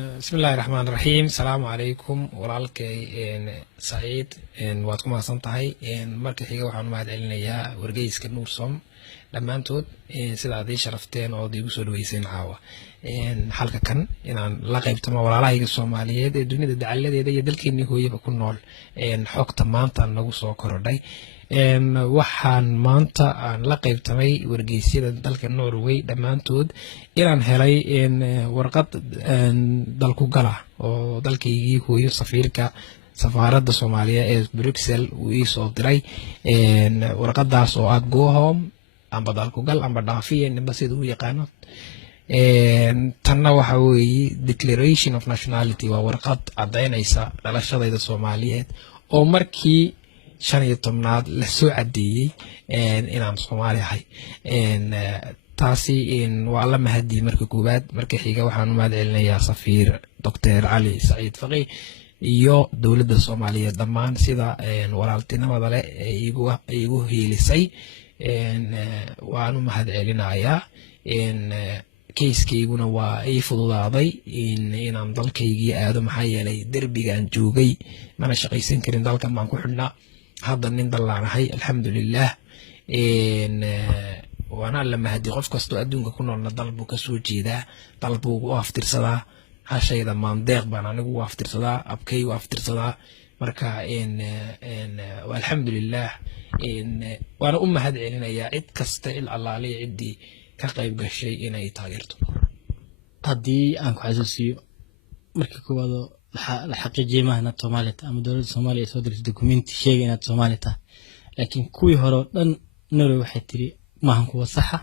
بسم الله الرحمن الرحيم. السلام عليكم walaalkay Saciid waad ku mahadsantahay markii xiga waxaan u mahadcelinayaa wargeyska Nuursom dhamaantood sida aad ii sharafteen oo igu soo dhaweyseen caawa halka kan inaan la qaybtamo walaalahayga Soomaaliyeed ee dunida dacaladeeda iyo dalkeenii hooyaba ku nool xogta maanta nagu soo korodhay waxaan maanta aan la qaybtamay wargeysyada dalka Norway dhamaantood inaan helay warqad dalku gala oo dalkaygii hooyo safiirka safaaradda Soomaaliya ee Brussels uu ii soo diray warqadaas oo aad go home amba dalku gal amba dhaafiyeen inba sida uu yaqaano tanna waxa weeye declaration of nationality waa warqad cadeynaysa dhalashadayda Soomaaliyeed oo markii 15aad la soo cadeeyay inaan Soomaali ahay taasi waa la mahadiyay markii koobaad markii xiga waxaan u mahadcelinayaa safiir Dr. Ali Saciid Faqi iyo dawladda Soomaaliyeed dhammaan sida walaaltinimada leh igu heelisay waan u mahadcelinayaa keiskayguna waa ay fududaaday inaan dalkaygii aado maxaa yeelay derbigaan joogay mana shaqaysan karin dalkan baan ku xidhnaa hadda nin dallaanahay alxamdulillaah waana la mahadiyay qof kastoo adduunka ku noolna dal buu ka soo jeedaa dal buu u aftirsadaa hashayda maandeeq baan anigu u aftirsadaa abkay u aftirsadaa marka alxamdulillaah waana u mahadcelinayaa cid kasta il allaaliya ciddii ka qayb gashay inay taageerto haddii aan ku xasuusiyo markii koowaad la xaqiijiyay mahna Soomaalida ama dawladda Soomaaliya soo dirtay dokumenti sheegay inaad Soomaali tahay laakiin kuwii hore oo dhan Norway waxay tiri maahan kuwa saxa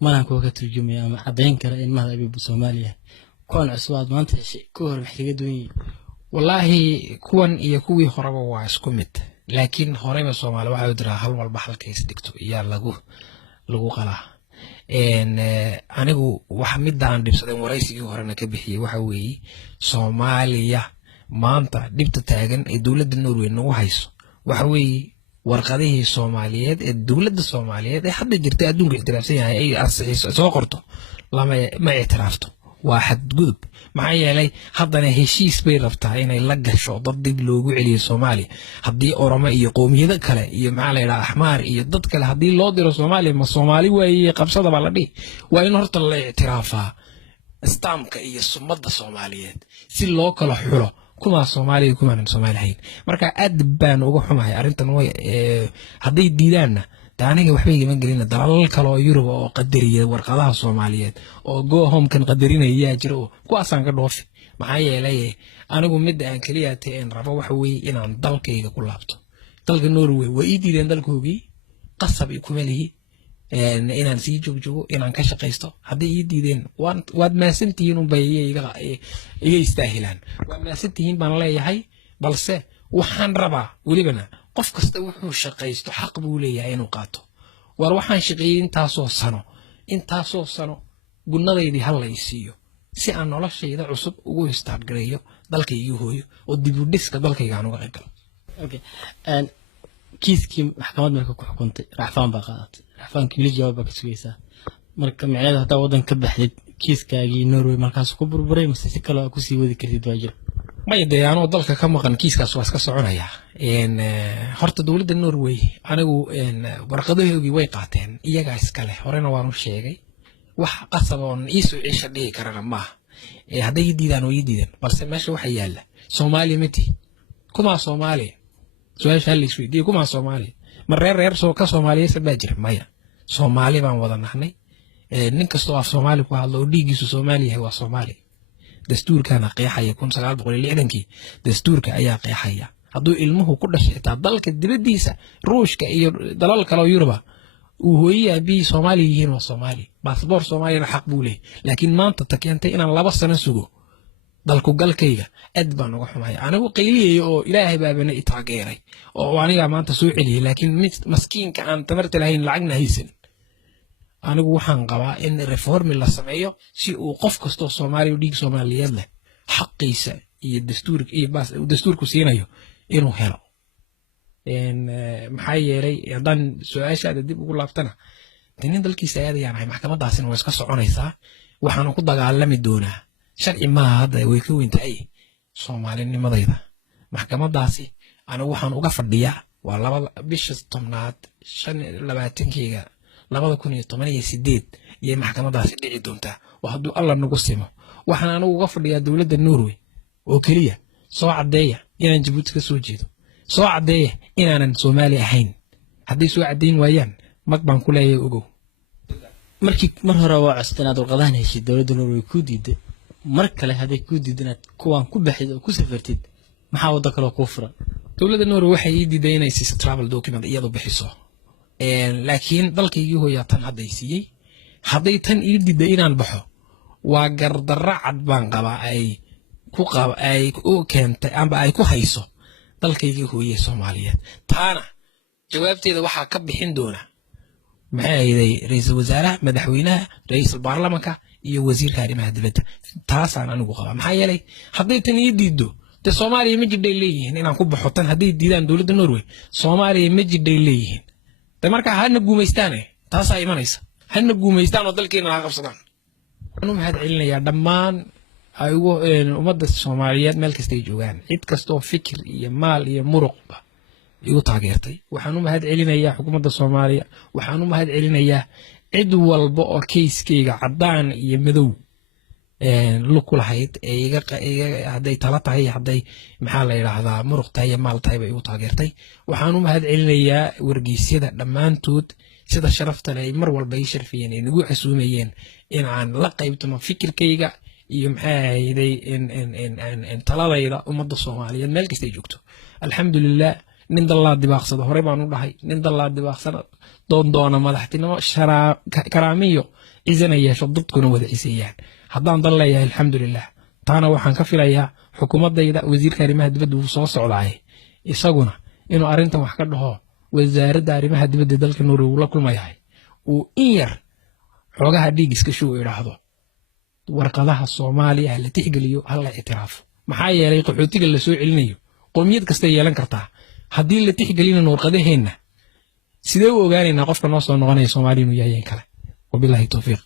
maahan kuwa ka turjumaya ama cadeyn kara in mahad abiib Soomaaliya kuwan cusub aad maanta heshay kuwa hore maxay kaga duwan yihiin wallaahi kuwan iyo kuwii horeba waa isku mid laakiin horeba Soomaali waxay u diraa hal walba halkays dhigto iyo lagu qalaa anigu wax midaan dhibsaday waraysigii horena ka bixiyay waxa weeye Soomaaliya maanta dhibta taagan ee dawladda Norway nagu hayso waxa weeye warqadihii Soomaaliyeed ee dawladda Soomaaliyeed ee hadda jirtay adduunka ixtiraafsan yahay ay arsixiso soo qorto ma ictiraafto waa xadgudub maxaa yeelay haddana heshiis bay rabtaa inay la gasho dad dib loogu celiyo Soomaaliya haddii Oromo iyo qoomiyada kale iyo maxaa la yiraahdaa Axmaar iyo dad kale haddii loo diro Soomaaliya ma Soomaali weeye qabsada baa la dhihi waa in horta la ictiraafaa istaamka iyo sumadda Soomaaliyeed si loo kala xulo kuma Soomaaliya kuma Soomaaliyeed marka aad baan uga xumahay arintan way haday diidaanna aniga waxba igama gelina dalal kale oo Yurub oo qadariya warqadaha Soomaaliyeed oo go home kan qadarinaya jiro kuwaasaan ka dhoofi maxaa yeelay anigu mid aan kaliya teen rabo waxa weeye inaan dalkayga ku laabto dalka Norway way ii diideen dalkoogii qasab ku melihi inaan sii joogo inaan ka shaqeysto haddii ii diideen waad maasantihiin un bay iga istaahilaan waad maasantihiin baan leeyahay balse waxaan rabaa welibana qof kasta wuxuu shaqeysto xaq buu leeyahay inuu qaato war waxaan shaqeeyay intaasoo sano gunnadeydii hal la isiiyo si aan noloshayda cusub ugu start gareeyo dalkayga hooyo oo dib u dhiska dalkayga aan uga qayb galo kiiskii maxkamad marka ku xukuntay racfaan baa qaadatay racfaankii weli jawaab baa ka sugaysaa marka micnaheedu hadaa waddan ka baxdid kiiskaagii Norway markaas ku burburay mise si kale ku sii wadi kartid baa jiro may deeyaano dalka ka maqan kiiskaas waa iska soconaya horta dawladda Norway anigu warqadahoodii way qaateen iyaga iskale horena waan u sheegay wax qasab oo ii soo cisha dhigi karana ma haday diidaan oo diidaan balse meesha waxa yaala Soomaaliya mati kuma Soomaaliya su'aasha la isweydiiyay kuma Soomaaliya ma reer soo ka Soomaaliyeed baa jira maya Soomaali baan wada nahnay nin kastoo af Soomaali ku hadlo dhigiisu Soomaali yahay waa Soomaali dastuurkana qeexaya 1960kii dastuurka ayaa qeexaya hadduu ilmuhu ku dhashay taa dalka dibadiisa Ruushka iyo dalal kale oo Yurub uu hooyay bi Soomaali yihiin waa Soomaali baasaboor Soomaaliyana xaq buu leeyahay laakiin maanta ta keentay inaan 2 sano sugo dalku galkayga aad baan uga xumahay anigu qayliyay oo Ilaahay baabana i taageeray oo aniga maanta soo celiyay laakiin miskiinka aan tamarta lahayn lacagna haysan anigu waxaan qabaa in reform la sameeyo si uu qof kasto Soomaali dhiig Soomaaliyeed leh xaqiisa iyo dastuurku siinayo inuu helo maxaa yeelay haddaan su'aashaada dib ugu laabtana nin dalkiisa aadayaan maxkamadaasina waa iska soconaysaa waxaan ku dagaalami doonaa sharci maaha hadda way ka weyn tahay soomaalinimadayda maxkamadaasi anigu waxaan uga fadhiyaa waa bisha 10aad 25 2018 iyo maxkamadaasi dhici doontaa waa hadduu alla nagu simo waxaan anigu uga fadhiyaa dowladda Norway oo kaliya soo cadeeya inaan Djibouti ka soo jeedo soo cadeeya inaanan Soomaali ahayn haddii soo cadeyn waayaan mag baan ku leeyahay ogow mar hore waa custaan warqadahan heshay dowladda Norway ku diiday mar kale haday ku diidanaad kuwan ku baxid oo ku safartid maxaa wada kale ku furan dowladda Norway waxay diiday inay si travel document iyadu bixiso laakiin dalkaygii hooyatan hadaysiiyay haday tan ii diiday inaan baxo waa gardarra cad baan qaba ay ku keentay amba ay ku hayso dalkaygii hooyay Soomaaliyeed taana jawaabteeda waxa ka bixin doona maxay ra'iisul wasaaraha madaxweynaha ra'iisul baarlamaanka iyo wasiirka arrimaha dibadda taasaan anigu qaba maxay yeelay haday tan ii diido de Soomaaliya ma jidhay leeyihiin inaan ku baxo tan haday diidaan dowladda Norway Soomaaliya ma jidhay leeyihiin de marka hana guumeystaan taas ay imanaysa hana guumeystaan oo dalkeena la qabsadaan anu mahad celinayaa dhammaan ayugo ummadda Soomaaliyeed meel kasta ay joogaan cid kasta oo fikir iyo maal iyo muruqba igu taageertay waxaan u mahad celinayaa xukuumadda Soomaaliya waxaan u mahad celinayaa cid walba oo kayskeyga cadaan iyo madow luku lahayd iga haday tala tahay haday maxaa la yiraahdaa muruq tahay maal tahay bay igu taageertay waxaan u mahad celinayaa wargeysyada dhamaantood sida sharafta leh mar walba ay sharfiyeen in ugu xasuumayeen in aan la qaybtamo fikirkeyga iyo maxay in taladayda ummadda Soomaaliyeed meel kasta ay joogto alxamdulillah nin dallaa dibaaqsada hore baan u dhahay nin dallaa dibaaqsana doona madaxtinimo karaamiyo izana yeesho dadkuna wada ciisayaan haddaan dal leeyahay alxamdulillah taana waxaan ka filayaa xukuumadayda wasiirka arrimaha dibadda uu soo socdaay isaguna inuu arrintan wax ka dhaho wasaaradda arrimaha dibadda dalka Norway la kulmayahay uu in yar xogaha dhiig iska shuu yiraahdo warqadaha Soomaaliya la tixgeliyo hal la ictiraaf maxaa yeelay qaxootiga la soo celinayo qoomiyad kasta yeelan kartaa haddii la tixgelino warqadaheena sidee u ogaanaynaa qofka noo soo noqonaya Soomaaliya inuu yahay kale wabillahi tawfiiq